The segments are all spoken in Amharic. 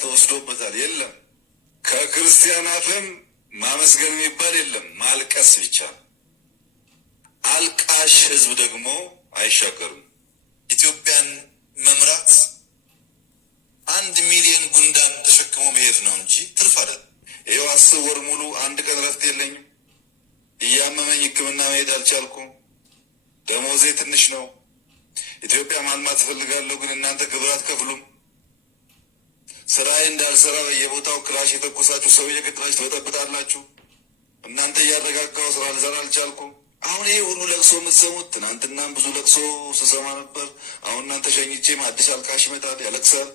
ተወስዶበታል። የለም ከክርስቲያን አፍም ማመስገን የሚባል የለም፣ ማልቀስ ብቻ። አልቃሽ ህዝብ ደግሞ አይሻገሩም። ኢትዮጵያን መምራት 1 ሚሊዮን ጉንዳን ተሸክሞ መሄድ ነው እንጂ ትርፍ አይደለም። ይኸው 10 ወር ሙሉ አንድ ቀን ረፍት የለኝም። እያመመኝ ሕክምና መሄድ አልቻልኩም። ደሞዜ ትንሽ ነው። ኢትዮጵያ ማልማት እፈልጋለሁ፣ ግን እናንተ ግብር አትከፍሉም። ስራዬ እንዳልሰራ በየቦታው ክላሽ የተኮሳችሁ ሰው እየገደላችሁ ትበጠብጣላችሁ። እናንተ እያረጋጋው ስራ ልሰራ አልቻልኩም። አሁን ይሄ ሁሉ ለቅሶ የምትሰሙት፣ ትናንትናም ብዙ ለቅሶ ስሰማ ነበር። አሁን እናንተ ሸኝቼም አዲስ አልቃሽ ይመጣል፣ ያለቅሳል።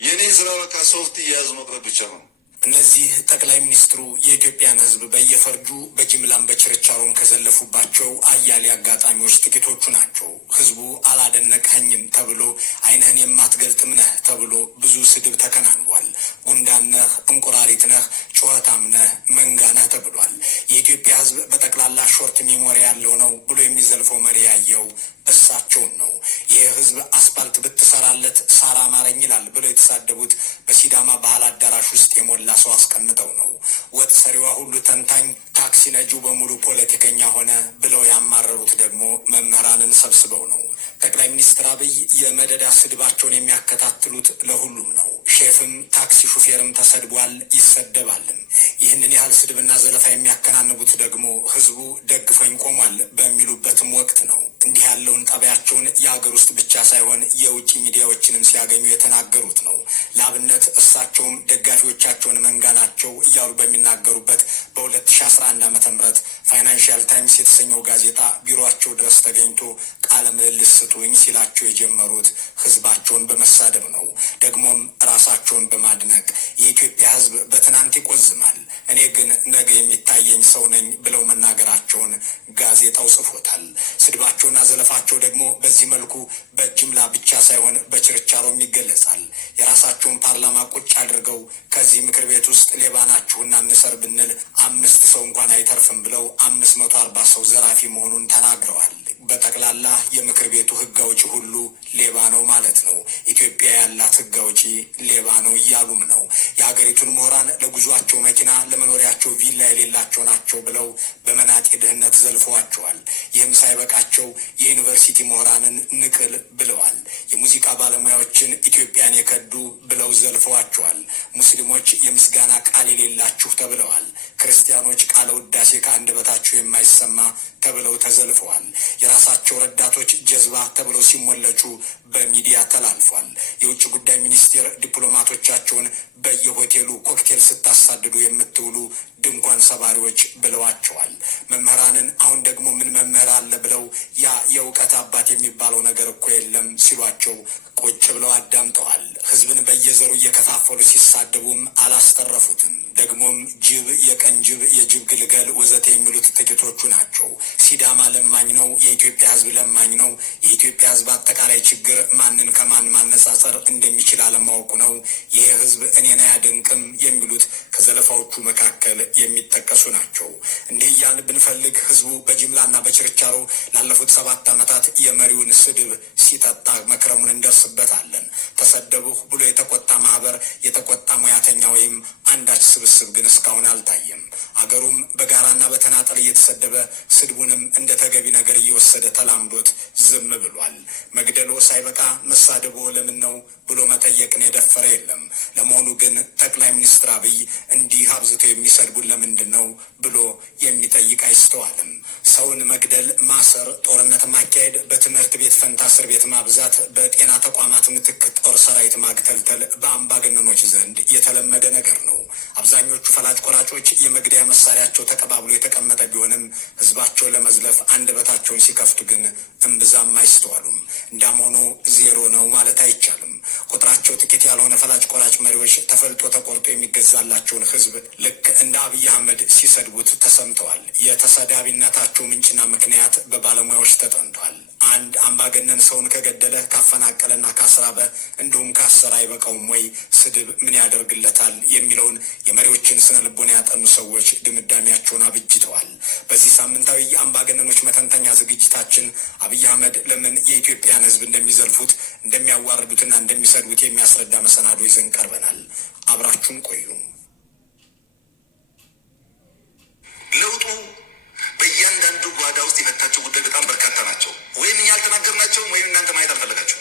የእኔ ስራ በቃ ሶፍት እየያዙ መቅረብ ብቻ ነው። እነዚህ ጠቅላይ ሚኒስትሩ የኢትዮጵያን ሕዝብ በየፈርጁ በጅምላም በችርቻሮም ከዘለፉባቸው አያሌ አጋጣሚዎች ጥቂቶቹ ናቸው። ሕዝቡ አላደነቀኸኝም ተብሎ ዓይንህን የማትገልጥም ነህ ተብሎ ብዙ ስድብ ተከናንቧል። ጉንዳን ነህ፣ እንቁራሪት ነህ፣ ጩኸታም ነህ፣ መንጋ ነህ ተብሏል። የኢትዮጵያ ሕዝብ በጠቅላላ ሾርት ሜሞሪ ያለው ነው ብሎ የሚዘልፈው መሪ ያየው እሳቸውን ነው። ይህ ሕዝብ አስፓልት ብትሰራለት ሳራ አማረኝ ይላል ብሎ የተሳደቡት በሲዳማ ባህል አዳራሽ ውስጥ የሞላ ሰው አስቀምጠው ነው። ወጥ ሰሪዋ ሁሉ ተንታኝ፣ ታክሲ ነጂው በሙሉ ፖለቲከኛ ሆነ ብለው ያማረሩት ደግሞ መምህራንን ሰብስበው ነው። ጠቅላይ ሚኒስትር አብይ የመደዳ ስድባቸውን የሚያከታትሉት ለሁሉም ነው። ሼፍም ታክሲ ሹፌርም ተሰድቧል፣ ይሰደባልም። ይህንን ያህል ስድብና ዘለፋ የሚያከናንቡት ደግሞ ህዝቡ ደግፎኝ ቆሟል በሚሉበትም ወቅት ነው። እንዲህ ያለውን ጠባያቸውን የአገር ውስጥ ብቻ ሳይሆን የውጭ ሚዲያዎችንም ሲያገኙ የተናገሩት ነው። ለአብነት እሳቸውም ደጋፊዎቻቸውን መንጋ ናቸው እያሉ በሚናገሩበት በ2011 ዓ.ም ፋይናንሽል ታይምስ የተሰኘው ጋዜጣ ቢሮአቸው ድረስ ተገኝቶ ቃለ ምልልስ ስጡኝ ሲላቸው የጀመሩት ህዝባቸውን በመሳደብ ነው። ደግሞም ራሳቸውን በማድነቅ የኢትዮጵያ ህዝብ በትናንት ይቆዝማል፣ እኔ ግን ነገ የሚታየኝ ሰው ነኝ ብለው መናገራቸውን ጋዜጣው ጽፎታል። ስድባቸውና ዘለፋቸው ደግሞ በዚህ መልኩ በጅምላ ብቻ ሳይሆን በችርቻሮም ይገለጻል። የራሳቸውን ፓርላማ ቁጭ አድርገው ከዚህ ምክር ቤት ውስጥ ሌባ ናችሁና እንሰር ብንል 5 ሰው እንኳን አይተርፍም ብለው 540 ሰው ዘራፊ መሆኑን ተናግረዋል። በጠቅላላ የምክር ቤቱ ህግ አውጪ ሁሉ ሌባ ነው ማለት ነው። ኢትዮጵያ ያላት ህግ አውጪ ሌባ ነው እያሉም ነው። የሀገሪቱን ምሁራን ለጉዟቸው መኪና፣ ለመኖሪያቸው ቪላ የሌላቸው ናቸው ብለው በመናጤ ድህነት ዘልፈዋቸዋል። ይህም ሳይበቃቸው የዩኒቨርሲቲ ምሁራንን ንቅል ብለዋል። የሙዚቃ ባለሙያዎችን ኢትዮጵያን የከዱ ብለው ዘልፈዋቸዋል። ሙስሊሞች የምስጋና ቃል የሌላችሁ ተብለዋል። ክርስቲያኖች ቃለ ውዳሴ ከአንደበታችሁ የማይሰማ ተብለው ተዘልፈዋል። የራሳቸው ረዳቶች ጀዝባ ተብለው ሲሞለጩ በሚዲያ ተላልፏል። የውጭ ጉዳይ ሚኒስቴር ዲፕሎማቶቻቸውን በየሆቴሉ ኮክቴል ስታሳድዱ የምትውሉ ድንኳን ሰባሪዎች ብለዋቸዋል። መምህራንን አሁን ደግሞ ምን መምህር አለ ብለው ያ የእውቀት አባት የሚባለው ነገር እኮ የለም ሲሏቸው ቁጭ ብለው አዳምጠዋል። ህዝብን በየዘሩ እየከፋፈሉ ሲሳደቡም አላስተረፉትም። ደግሞም ጅብ፣ የቀን ጅብ፣ የጅብ ግልገል ወዘተ የሚሉት ጥቂቶቹ ናቸው። ሲዳማ ለማኝ ነው፣ የኢትዮጵያ ህዝብ ለማኝ ነው፣ የኢትዮጵያ ህዝብ አጠቃላይ ችግር ማንን ከማን ማነጻጸር እንደሚችል አለማወቁ ነው፣ ይሄ ህዝብ እኔን አያደንቅም የሚሉት ከዘለፋዎቹ መካከል የሚጠቀሱ ናቸው። እንዲህ እያልን ብንፈልግ ህዝቡ በጅምላና በችርቻሮ ላለፉት 7 ዓመታት የመሪውን ስድብ ሲጠጣ መክረሙን እንደርስበታለን። ተሰደቡህ ብሎ የተቆጣ ማህበር፣ የተቆጣ ሙያተኛ ወይም አንዳች ስብስብ ግን እስካሁን አልታየም። አገሩም በጋራና በተናጠል እየተሰደበ ስድቡንም እንደ ተገቢ ነገር እየወሰደ ተላምዶት ዝም ብሏል። መግደሎ ሳይበቃ መሳደቦ ለምን ነው ብሎ መጠየቅን የደፈረ የለም። ለመሆኑ ግን ጠቅላይ ሚኒስትር አብይ እንዲህ አብዝተው የሚሰድቡን ለምንድን ነው ብሎ የሚጠይቅ አይስተዋልም። ሰውን መግደል፣ ማሰር፣ ጦርነት ማካሄድ፣ በትምህርት ቤት ፈንታ እስር ቤት ማብዛት፣ በጤና ተቋማት ምትክ ጦር ሰራዊት ማግተልተል በአምባገነኖች ዘንድ የተለመደ ነገር ነው። አብዛኞቹ ፈላጭ ቆራጮች የመግደያ መሳሪያቸው ተቀባብሎ የተቀመጠ ቢሆንም ህዝባቸውን ለመዝለፍ አንደበታቸውን ሲከፍቱ ግን እምብዛም አይስተዋሉም። እንዳም ሆኖ ዜሮ ነው ማለት አይቻልም። ቁጥራቸው ጥቂት ያልሆነ ፈላጭ ቆራጭ መሪዎች ተፈልጦ ተቆርጦ የሚገዛላቸውን ህዝብ ልክ እንደ አብይ አህመድ ሲሰድቡት ተሰምተዋል። የተሰዳቢነታቸው ምንጭና ምክንያት በባለሙያዎች ተጠንቷል። አንድ አምባገነን ሰውን ከገደለ ካፈናቀለና ካስራበ እንዲሁም ካሰረ አይበቃውም ወይ? ስድብ ምን ያደርግለታል? የሚለውን የመሪዎችን ስነ ልቦና ያጠኑ ሰዎች ድምዳሜያቸውን አብጅተዋል። በዚህ ሳምንታዊ የአምባገነኖች መተንተኛ ዝግጅታችን አብይ አህመድ ለምን የኢትዮጵያን ሕዝብ እንደሚዘልፉት እንደሚያዋርዱትና እንደሚሰድቡት የሚያስረዳ መሰናዶ ይዘን ቀርበናል። አብራችሁን ቆዩ። ለውጡ በእያንዳንዱ ጓዳ ውስጥ የፈታቸው ጉዳይ በጣም በርካታ ናቸው። ወይም እኛ አልተናገርናቸውም ወይም እናንተ ማየት አልፈለጋቸው።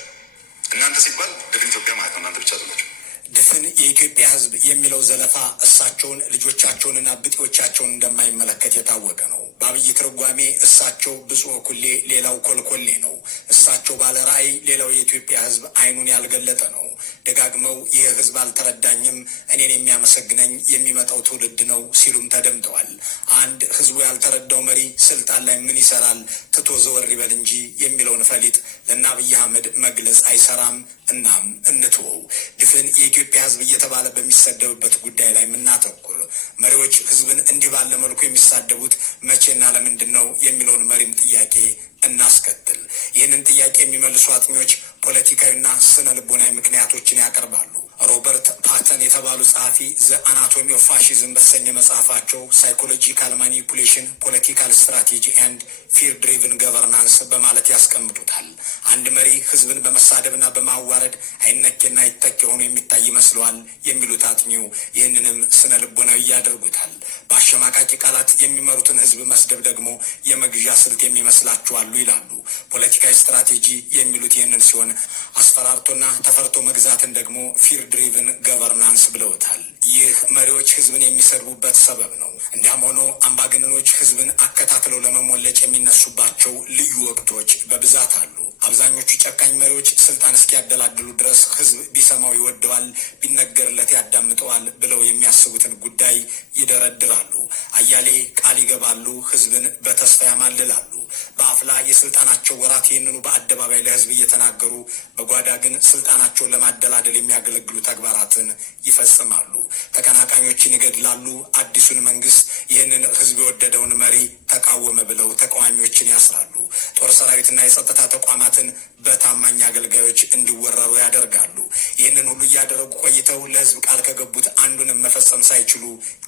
እናንተ ሲባል ድፍን ኢትዮጵያ ማለት ነው። እናንተ ብቻ አይደላችሁ። ድፍን የኢትዮጵያ ሕዝብ የሚለው ዘለፋ እሳቸውን ልጆቻቸውንና ብጤዎቻቸውን እንደማይመለከት የታወቀ ነው። በአብይ ትርጓሜ እሳቸው ብፁዕ ኩሌ፣ ሌላው ኮልኮሌ ነው። እሳቸው ባለ ራዕይ፣ ሌላው የኢትዮጵያ ሕዝብ አይኑን ያልገለጠ ነው። ደጋግመው ይህ ሕዝብ አልተረዳኝም፣ እኔን የሚያመሰግነኝ የሚመጣው ትውልድ ነው ሲሉም ተደምጠዋል። አንድ ሕዝቡ ያልተረዳው መሪ ስልጣን ላይ ምን ይሰራል? ትቶ ዘወር ይበል እንጂ የሚለውን ፈሊጥ ለእነ አብይ አህመድ መግለጽ አይሰራም። እናም እንትወው። ድፍን የኢትዮጵያ ሕዝብ እየተባለ በሚሰደብበት ጉዳይ ላይ የምናተኩር መሪዎች ሕዝብን እንዲህ ባለ መልኩ የሚሳደቡት መቼና ለምንድን ነው የሚለውን መሪም ጥያቄ እናስከትል። ይህንን ጥያቄ የሚመልሱ አጥኚዎች ፖለቲካዊና ስነ ልቦናዊ ምክንያቶችን ያቀርባሉ። ሮበርት ፓተን የተባሉ ጸሐፊ ዘ አናቶሚ ኦፍ ፋሺዝም በተሰኘ መጽሐፋቸው ሳይኮሎጂካል ማኒፑሌሽን ፖለቲካል ስትራቴጂ ኤንድ ፊር ድሪቭን ገቨርናንስ በማለት ያስቀምጡታል። አንድ መሪ ህዝብን በመሳደብና በማዋረድ አይነኬና አይተኬ ሆኖ የሚታይ ይመስለዋል የሚሉት አጥኚው ይህንንም ስነ ልቦናዊ ያደርጉታል። በአሸማቃቂ ቃላት የሚመሩትን ህዝብ መስደብ ደግሞ የመግዣ ስልት የሚመስላቸዋሉ ይላሉ። ፖለቲካዊ ስትራቴጂ የሚሉት ይህንን ሲሆን አስፈራርቶና ተፈርቶ መግዛትን ደግሞ ፊር ድሪቭን ገቨርናንስ ብለውታል። ይህ መሪዎች ህዝብን የሚሰድቡበት ሰበብ ነው። እንዲያም ሆኖ አምባገነኖች ህዝብን አከታትለው ለመሞለጭ የሚነሱባቸው ልዩ ወቅቶች በብዛት አሉ። አብዛኞቹ ጨካኝ መሪዎች ስልጣን እስኪያደላድሉ ድረስ ህዝብ ቢሰማው ይወደዋል፣ ቢነገርለት ያዳምጠዋል ብለው የሚያስቡትን ጉዳይ ይደረድራሉ። አያሌ ቃል ይገባሉ፣ ህዝብን በተስፋ ያማልላሉ። በአፍላ የስልጣናቸው ወራት ይህንኑ በአደባባይ ለህዝብ እየተናገሩ በጓዳ ግን ስልጣናቸውን ለማደላደል የሚያገለግሉ ተግባራትን ይፈጽማሉ። ተቀናቃኞችን ይገድላሉ። አዲሱን መንግስት ይህንን ህዝብ የወደደውን መሪ ተቃወመ ብለው ተቃዋሚዎችን ያስራሉ። ጦር ሰራዊትና የጸጥታ ተቋማትን በታማኝ አገልጋዮች እንዲወረሩ ያደርጋሉ። ይህንን ሁሉ እያደረጉ ቆይተው ለህዝብ ቃል ከገቡት አንዱንም መፈጸም ሳይችሉ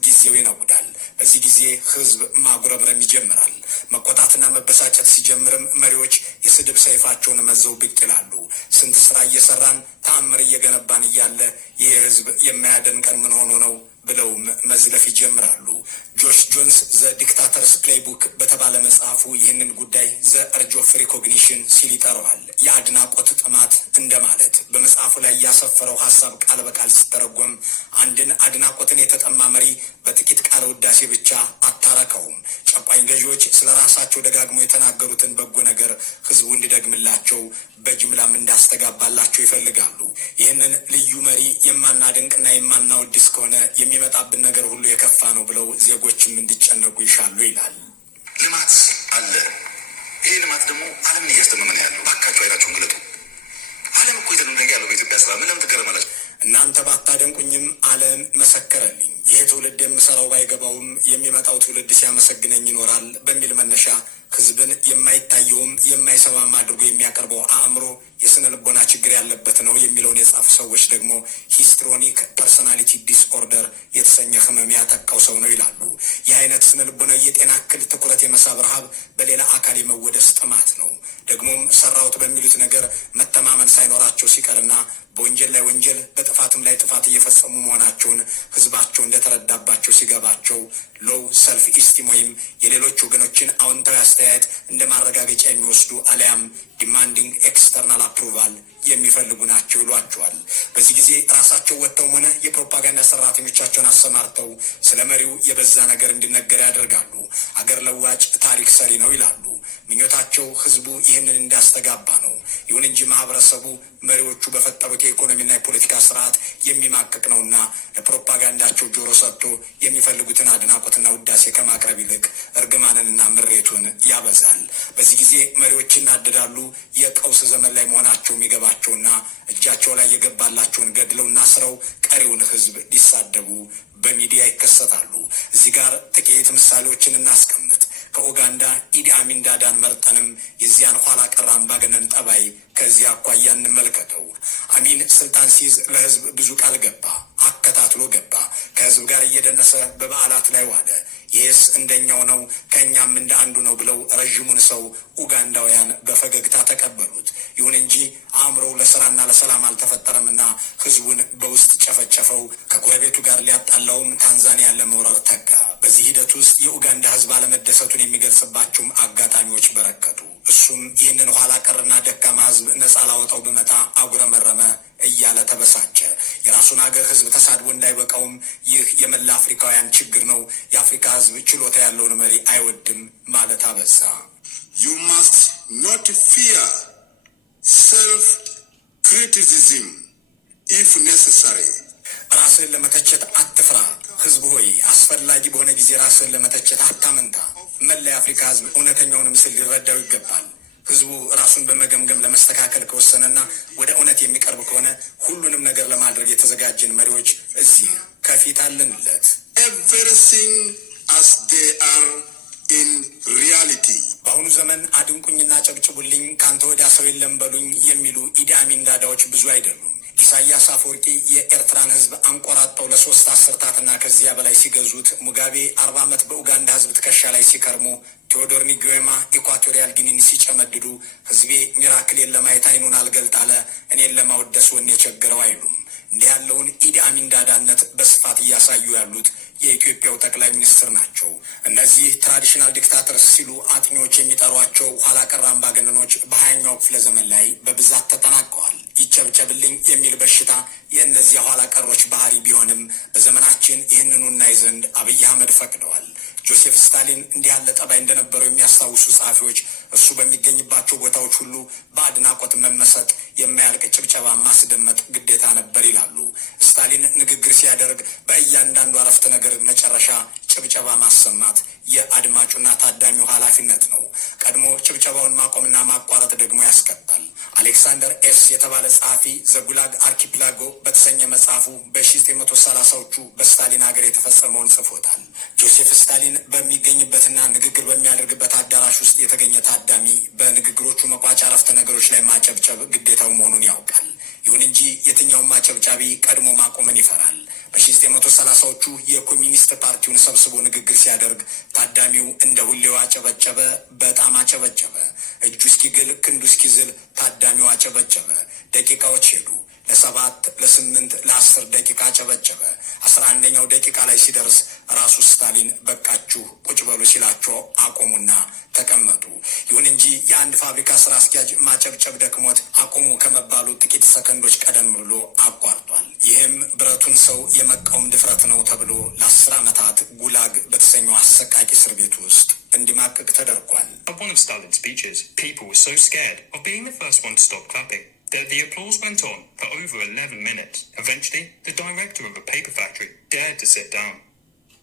ጊዜው ይነጉዳል። በዚህ ጊዜ ህዝብ ማጉረምረም ይጀምራል። መቆጣትና መበሳጨት ሲጀምርም መሪዎች የስድብ ሰይፋቸውን መዘው ብቅ ይላሉ። ስንት ስራ እየሰራን ተአምር እየገነባን እያለ ይህ ህዝብ የማያደንቀን ምን ሆኖ ነው ብለውም መዝለፍ ይጀምራሉ። ጆሽ ጆንስ ዘ ዲክታተርስ ፕሌይቡክ በተባለ መጽሐፉ ይህንን ጉዳይ ዘ እርጅ ኦፍ ሪኮግኒሽን ሲል ይጠራዋል። የአድናቆት ጥማት እንደማለት። በመጽሐፉ ላይ ያሰፈረው ሀሳብ ቃል በቃል ሲተረጎም አንድን አድናቆትን የተጠማ መሪ በጥቂት ቃለ ውዳሴ ብቻ አታረከውም። ጨቋኝ ገዢዎች ስለ ራሳቸው ደጋግመው የተናገሩትን በጎ ነገር ህዝቡ እንዲደግምላቸው በጅምላም እንዳስተጋባላቸው ይፈልጋሉ። ይህንን ልዩ መሪ የማናደንቅና የማናወድስ ከሆነ የሚመጣብን ነገር ሁሉ የከፋ ነው ብለው ዜጎችም እንዲጨነቁ ይሻሉ ይላል። ልማት አለ። ይሄ ልማት ደግሞ ዓለምን እያስደመመ ነው ያለው። ባካችሁ አይናችሁን ግለጡ። ዓለም እኮ የተደነገ ያለው በኢትዮጵያ ስራ ምን ለምን ትገረማላችሁ? እናንተ ባታደንቁኝም ዓለም መሰከረልኝ። ይሄ ትውልድ የምሰራው ባይገባውም የሚመጣው ትውልድ ሲያመሰግነኝ ይኖራል በሚል መነሻ ህዝብን የማይታየውም የማይሰማም አድርጎ የሚያቀርበው አእምሮ የስነ ልቦና ችግር ያለበት ነው የሚለውን የጻፉ ሰዎች ደግሞ ሂስትሮኒክ ፐርሶናሊቲ ዲስኦርደር የተሰኘ ህመም ያጠቃው ሰው ነው ይላሉ። ይህ አይነት ስነ ልቦና የጤና እክል ትኩረት የመሳብ ረሃብ፣ በሌላ አካል የመወደስ ጥማት ነው። ደግሞም ሰራውት በሚሉት ነገር መተማመን ሳይኖራቸው ሲቀርና በወንጀል ላይ ወንጀል በጥፋትም ላይ ጥፋት እየፈጸሙ መሆናቸውን ህዝባቸው እንደተረዳባቸው ሲገባቸው ሎው ሰልፍ ኢስቲም ወይም የሌሎች ወገኖችን አዎንታዊ አስተያየት እንደ ማረጋገጫ የሚወስዱ አሊያም ዲማንዲንግ ኤክስተርናል አፕሩቫል የሚፈልጉ ናቸው ይሏቸዋል። በዚህ ጊዜ ራሳቸው ወጥተውም ሆነ የፕሮፓጋንዳ ሰራተኞቻቸውን አሰማርተው ስለ መሪው የበዛ ነገር እንዲነገር ያደርጋሉ። አገር ለዋጭ ታሪክ ሰሪ ነው ይላሉ። ምኞታቸው ህዝቡ ይህንን እንዳስተጋባ ነው። ይሁን እንጂ ማህበረሰቡ መሪዎቹ በፈጠሩት የኢኮኖሚና የፖለቲካ ስርዓት የሚማቅቅ ነውና ለፕሮፓጋንዳቸው ጆሮ ሰጥቶ የሚፈልጉትን አድናቆትና ውዳሴ ከማቅረብ ይልቅ እርግማንንና ምሬቱን ያበዛል። በዚህ ጊዜ መሪዎች ይናደዳሉ። የቀውስ ዘመን ላይ መሆናቸው የሚገባቸውና እጃቸው ላይ የገባላቸውን ገድለውና ስረው ቀሪውን ህዝብ ሊሳደቡ በሚዲያ ይከሰታሉ። እዚህ ጋር ጥቂት ምሳሌዎችን እናስቀምጥ። ከኡጋንዳ ኢዲ አሚን ዳዳን መርጠንም የዚያን ኋላ ቀር አምባገነን ጠባይ ከዚህ አኳያ እንመልከተው። አሚን ስልጣን ሲይዝ ለህዝብ ብዙ ቃል ገባ፣ አከታትሎ ገባ። ከህዝብ ጋር እየደነሰ በበዓላት ላይ ዋለ። ይህስ እንደኛው ነው፣ ከእኛም እንደ አንዱ ነው ብለው ረዥሙን ሰው ኡጋንዳውያን በፈገግታ ተቀበሉት። ይሁን እንጂ አእምሮው ለስራና ለሰላም አልተፈጠረምና ህዝቡን በውስጥ ጨፈጨፈው። ከጎረቤቱ ጋር ሊያጣላውም ታንዛኒያን ለመውረር ተጋ። በዚህ ሂደት ውስጥ የኡጋንዳ ህዝብ አለመደሰቱን የሚገልጽባቸውም አጋጣሚዎች በረከቱ። እሱም ይህንን ኋላ ቀርና ደካማ ህዝብ ነጻ ላወጣው ብመጣ አጉረመረመ እያለ ተበሳጨ። የራሱን ሀገር ህዝብ ተሳድቦ እንዳይበቃውም ይህ የመላ አፍሪካውያን ችግር ነው፣ የአፍሪካ ህዝብ ችሎታ ያለውን መሪ አይወድም ማለት አበዛ። You must not fear self-criticism if necessary. ራስን ለመተቸት አትፍራ። ህዝብ ሆይ አስፈላጊ በሆነ ጊዜ ራስን ለመተቸት አታመንታ። መላ የአፍሪካ ህዝብ እውነተኛውን ምስል ሊረዳው ይገባል። ህዝቡ ራሱን በመገምገም ለመስተካከል ከወሰነና ወደ እውነት የሚቀርብ ከሆነ ሁሉንም ነገር ለማድረግ የተዘጋጀን መሪዎች እዚህ ከፊት አለንለት። Everything as they are in reality. በአሁኑ ዘመን አድንቁኝና ጨብጭቡልኝ፣ ካንተ ወዲያ ሰው የለም በሉኝ የሚሉ ኢዲ አሚን ዳዳዎች ብዙ አይደሉም። ኢሳያስ አፈወርቂ የኤርትራን ህዝብ አንቆራጠው ለ3 አስርታትና ከዚያ በላይ ሲገዙት፣ ሙጋቤ 40 ዓመት በኡጋንዳ ህዝብ ትከሻ ላይ ሲከርሙ፣ ቴዎዶር ኒጎዌማ ኢኳቶሪያል ጊኒን ሲጨመድዱ፣ ህዝቤ ሚራክሌን ለማየት አይኑን አልገልጥ አለ፣ እኔን ለማወደስ ወኔ የቸገረው አይሉም። እንዲህ ያለውን ኢዲ አሚን ዳዳነት በስፋት እያሳዩ ያሉት የኢትዮጵያው ጠቅላይ ሚኒስትር ናቸው። እነዚህ ትራዲሽናል ዲክታተርስ ሲሉ አጥኚዎች የሚጠሯቸው ኋላ ቀር አምባገነኖች በ20ኛው ክፍለ ዘመን ላይ በብዛት ተጠናቀዋል። ይጨብጨብልኝ የሚል በሽታ የእነዚያ ኋላ ቀሮች ባህሪ ቢሆንም በዘመናችን ይህንኑ እናይ ዘንድ አብይ አህመድ ፈቅደዋል። ጆሴፍ ስታሊን እንዲህ ያለ ጠባይ እንደነበረው የሚያስታውሱ ጸሐፊዎች እሱ በሚገኝባቸው ቦታዎች ሁሉ በአድናቆት መመሰጥ፣ የማያልቅ ጭብጨባ ማስደመጥ ግዴታ ነበር ይላሉ። ስታሊን ንግግር ሲያደርግ በእያንዳንዱ አረፍተ ነገር መጨረሻ ጭብጨባ ማሰማት የአድማጩና ታዳሚው ኃላፊነት ነው። ቀድሞ ጭብጨባውን ማቆምና ማቋረጥ ደግሞ ያስቀጣል። አሌክሳንደር ኤስ የተባለ ጸሐፊ ዘጉላግ አርኪፕላጎ በተሰኘ መጽሐፉ በ1930ዎቹ በስታሊን ሀገር የተፈጸመውን ጽፎታል። ጆሴፍ ስታሊን በሚገኝበትና ንግግር በሚያደርግበት አዳራሽ ውስጥ የተገኘ ታዳሚ በንግግሮቹ መቋጫ አረፍተ ነገሮች ላይ ማጨብጨብ ግዴታው መሆኑን ያውቃል። ይሁን እንጂ የትኛውን ማጨብጫቢ ቀድሞ ማቆምን ይፈራል። በ1930ዎቹ የኮሚኒስት ፓርቲውን ሰብስቦ ንግግር ሲያደርግ ታዳሚው እንደ ሁሌው አጨበጨበ፣ በጣም አጨበጨበ። እጁ እስኪግል ክንዱ እስኪዝል ታዳሚው አጨበጨበ። ደቂቃዎች ሄዱ። ለ7 ለ8 ለ10 ደቂቃ አጨበጨበ። 11ኛው ደቂቃ ላይ ሲደርስ ራሱ ስታሊን በቃችሁ ቁጭ በሉ ሲላቸው አቆሙና ተቀመጡ። ይሁን እንጂ የአንድ ፋብሪካ ስራ አስኪያጅ ማጨብጨብ ደክሞት አቆሙ ከመባሉ ጥቂት ሰከንዶች ቀደም ብሎ አቋርጧል። ይህም ብረቱን ሰው የመቃወም ድፍረት ነው ተብሎ ለ10 ዓመታት ጉላግ በተሰኘው አሰቃቂ እስር ቤት ውስጥ እንዲማቅቅ ተደርጓል። At one of Stalin's speeches, people were so scared of being the first one to stop clapping that the applause went on for over 11 minutes. Eventually, the director of a paper factory dared to sit down.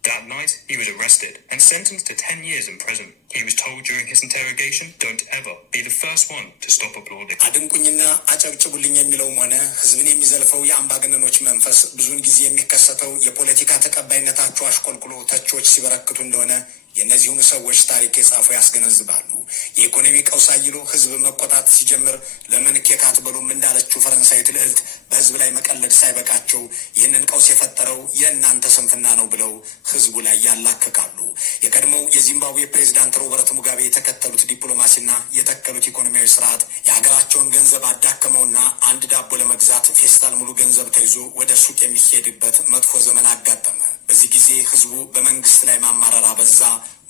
That night, he was arrested and sentenced to 10 years in prison. He was told during his interrogation, "Don't ever be the first one to stop applauding." አድንቁኝና አጨብጭቡልኝ የሚለውም ሆነ ህዝብን የሚዘልፈው የአምባገነኖች መንፈስ ብዙውን ጊዜ የሚከሰተው የፖለቲካ ተቀባይነታቸው አሽቆልቁሎ ተቾች ሲበረክቱ እንደሆነ የእነዚሁን ሰዎች ታሪክ የጻፉ ያስገነዝባሉ። የኢኮኖሚ ቀውስ አይሎ ህዝብ መቆጣት ሲጀምር ለምን ኬክ አትበሉም እንዳለችው ፈረንሳዊት ልዕልት በህዝብ ላይ መቀለድ ሳይበቃቸው ይህንን ቀውስ የፈጠረው የእናንተ ስንፍና ነው ብለው ህዝቡ ላይ ያላክካሉ። የቀድሞው የዚምባብዌ ፕሬዚዳንት ሮበርት ሙጋቤ የተከተሉት ዲፕሎማሲና የተከሉት ኢኮኖሚያዊ ስርዓት የሀገራቸውን ገንዘብ አዳከመውና አንድ ዳቦ ለመግዛት ፌስታል ሙሉ ገንዘብ ተይዞ ወደ ሱቅ የሚሄድበት መጥፎ ዘመን አጋጠመ። በዚህ ጊዜ ህዝቡ በመንግስት ላይ ማማረር አበዛ።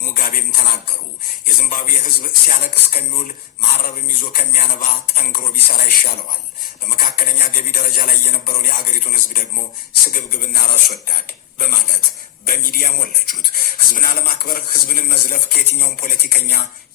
ሙጋቤም ተናገሩ። የዚምባብዌ ህዝብ ሲያለቅስ ከሚውል መሀረብም ይዞ ከሚያነባ ጠንክሮ ቢሰራ ይሻለዋል። በመካከለኛ ገቢ ደረጃ ላይ የነበረውን የአገሪቱን ህዝብ ደግሞ ስግብግብና ራስ ወዳድ በማለት በሚዲያ ሞለጩት። ህዝብን አለማክበር፣ ህዝብንም መዝለፍ ከየትኛውም ፖለቲከኛ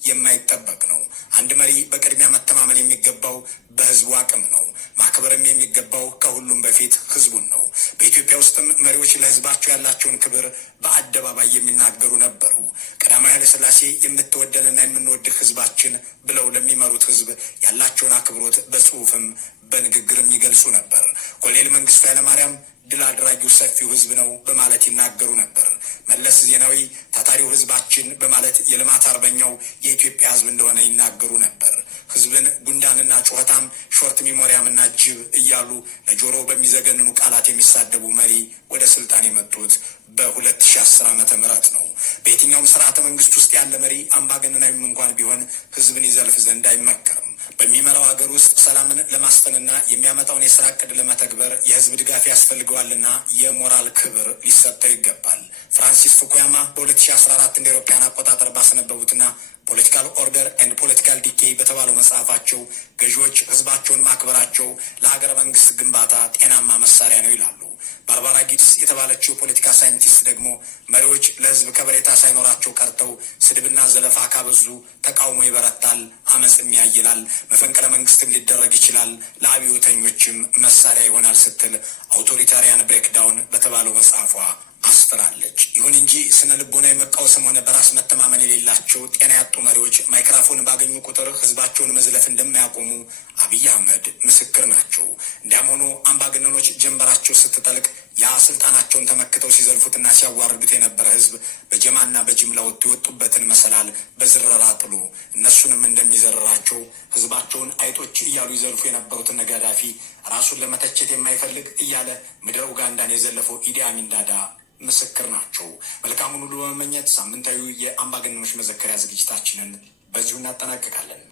የማይጠበቅ ነው። አንድ መሪ በቅድሚያ መተማመን የሚገባው በህዝቡ አቅም ነው። ማክበርም የሚገባው ከሁሉም በፊት ህዝቡን ነው። በኢትዮጵያ ውስጥም መሪዎች ለህዝባቸው ያላቸውን ክብር በአደባባይ የሚናገሩ ነበሩ። ቀዳማዊ ኃይለ ሥላሴ የምትወደንና የምንወድህ ህዝባችን ብለው ለሚመሩት ህዝብ ያላቸውን አክብሮት በጽሁፍም በንግግርም ይገልጹ ነበር። ኮሎኔል መንግስቱ ኃይለማርያም ድል አድራጊው ሰፊው ህዝብ ነው በማለት ይናገሩ ነበር። መለስ ዜናዊ ታታሪው ህዝባችን በማለት የልማት አርበኛው የኢትዮጵያ ህዝብ እንደሆነ ይናገሩ ነበር። ህዝብን ጉንዳንና ጩኸታም፣ ሾርት ሚሞሪያምና ጅብ እያሉ ለጆሮ በሚዘገንኑ ቃላት የሚሳደቡ መሪ ወደ ስልጣን የመጡት በ2010 ዓመተ ምህረት ነው። በየትኛውም ስርዓተ መንግስት ውስጥ ያለ መሪ አምባገነናዊም እንኳን ቢሆን ህዝብን ይዘልፍ ዘንድ አይመከርም። በሚመራው ሀገር ውስጥ ሰላምን ለማስፈንና የሚያመጣውን የስራ ዕቅድ ለመተግበር የህዝብ ድጋፍ ያስፈልገዋልና የሞራል ክብር ሊሰጠው ይገባል። ፍራንሲስ ፉኩያማ በ2014 እንደ አውሮፓውያን አቆጣጠር ባስነበቡትና ፖለቲካል ኦርደር ኤንድ ፖለቲካል ዲኬይ በተባለው መጽሐፋቸው ገዢዎች ህዝባቸውን ማክበራቸው ለሀገረ መንግስት ግንባታ ጤናማ መሳሪያ ነው ይላሉ። ባርባራ ጊድስ የተባለችው ፖለቲካ ሳይንቲስት ደግሞ መሪዎች ለህዝብ ከበሬታ ሳይኖራቸው ቀርተው ስድብና ዘለፋ ካበዙ ተቃውሞ ይበረታል፣ አመፅም ያይላል፣ መፈንቅለ መንግስትም ሊደረግ ይችላል፣ ለአብዮተኞችም መሳሪያ ይሆናል ስትል አውቶሪታሪያን ብሬክዳውን በተባለው መጽሐፏ አስፍራለች። ይሁን እንጂ ስነ ልቦናዊ መቃወስም ሆነ በራስ መተማመን የሌላቸው ጤና ያጡ መሪዎች ማይክራፎን ባገኙ ቁጥር ህዝባቸውን መዝለፍ እንደማያቆሙ አብይ አህመድ ምስክር ናቸው። እንዲያም ሆኖ አምባገነኖች ጀንበራቸው ስትጠልቅ ያ ስልጣናቸውን ተመክተው ሲዘልፉትና ሲያዋርዱት የነበረ ህዝብ በጀማና በጅምላ የወጡበትን መሰላል በዝረራ ጥሎ እነሱንም እንደሚዘረራቸው ህዝባቸውን አይጦች እያሉ ይዘልፉ የነበሩትን ጋዳፊ ራሱን ለመተቸት የማይፈልግ እያለ ምድረ ኡጋንዳን የዘለፈው ኢዲ አሚን ዳዳ ምስክር ናቸው። መልካሙን ሁሉ በመመኘት ሳምንታዊ የአምባገነኖች መዘከሪያ ዝግጅታችንን በዚሁ እናጠናቀቃለን።